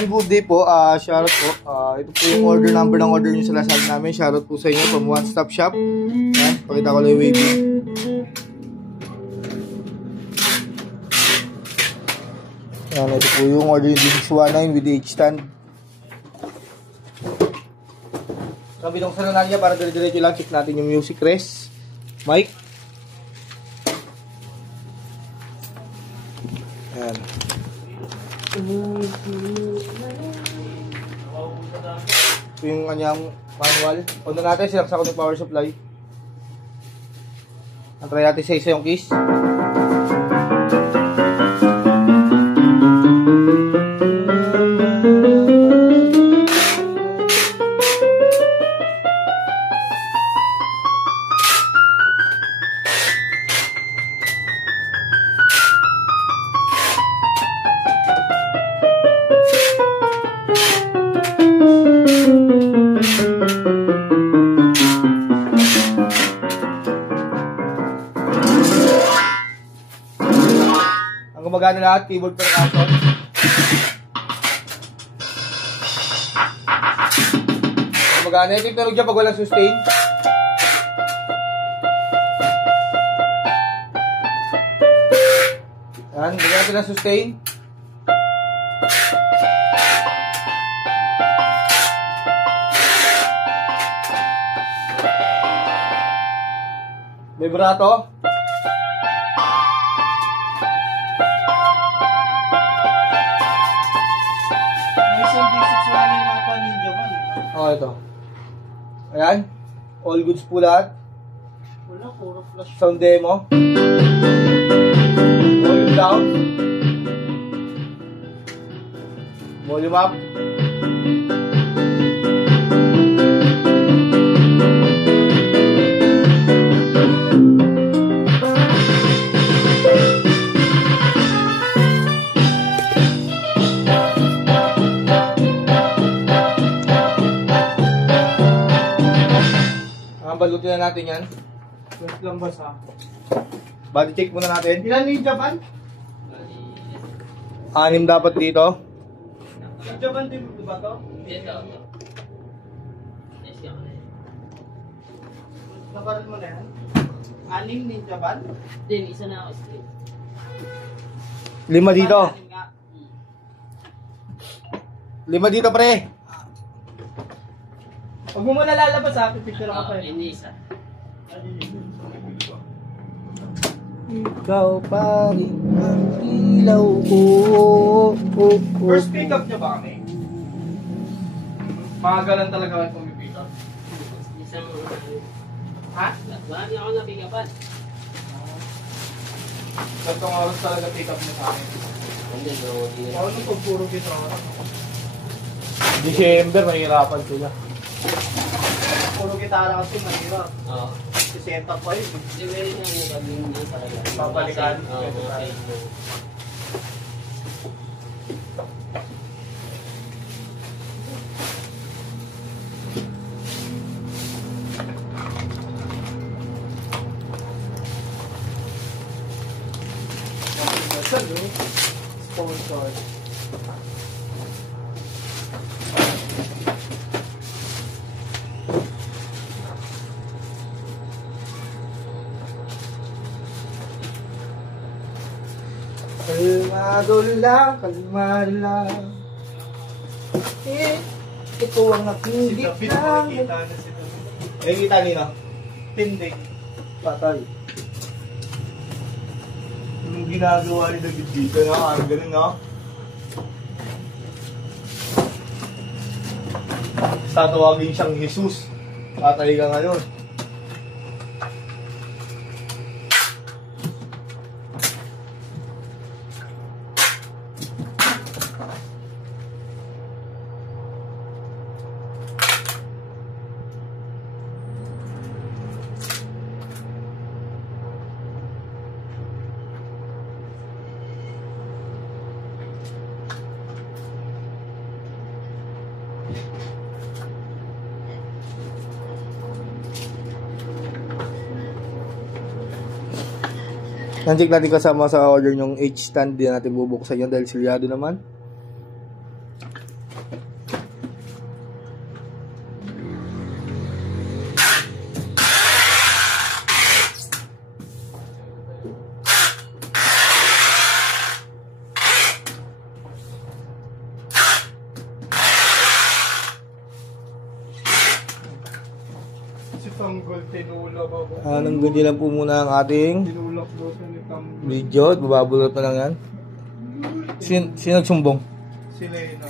Ayan, good day po. Shoutout po. Ito po yung order number ng order nyo sa Lazada namin. Shoutout po sa inyo from One Stop Shop. Ayan, pakita ko lang yung wavy. Ayan, ito po yung order yung D619 with the H-stand. So, binuksan na natin yan para dire-diretso lang. Check natin yung music res. Mic. Ayan. Ito yung kanyang manual. Una natin, sinaksa ko ng power supply. Try natin sa isa yung keys. Ang gumagana lahat, keyboard percussion. Gumagana. Ito yung tunog dyan pag walang sustain. Yan, bigyan natin ng sustain. Vibrato. Oh, ito. Ayan. All goods po lahat. Wala, puro flash. Sound demo. Volume down. Volume up. Balutin na natin yan. Wait lang ba sa? Body check muna natin. Ilan yung Japan? 6 dapat dito. Japan din ba to? Ito. Nabarat mo na yan? 6 ni Japan? Din, isa na ako straight. 5 dito. 5 Hmm. dito, pre. Huwag mo muna lalabas ha, pipicture ako pa eh. Hindi isa. Ikaw pa rin ang ilaw ko. First pick up niya ba kami? Magalan talaga ako pumipick up. Isang... Ha? Wala niya ako nabigapan. Gantong oras talaga pick up mo sa akin. Hindi, bro. Ako na pag puro gitara. December, mahirapan sila. Puro gitara kasi mahirap. Oo. Si-set up pa yun. Hindi, meron niya yung gagawin niya talaga. Babalikan. Oo, okay. Sponsor. Kalmado lang, kalmado lang. Ito ang nakingit lang. Eh, kita nino? Tindig. Patay. Yung ginagawa ni David dito, no? Ang ganun, no? Tatawagin siyang Jesus. Patay ka ngayon. Nandiyan natin kasama sa order yung H-stand, din natin bubuksan yun dahil silyado naman. Si Tanggol, tinulak ako. Anong lang po muna ang ating Tinulak daw siya ni Tanggol. video at bababulot na lang yan. Sino nagsumbong? Si Lena.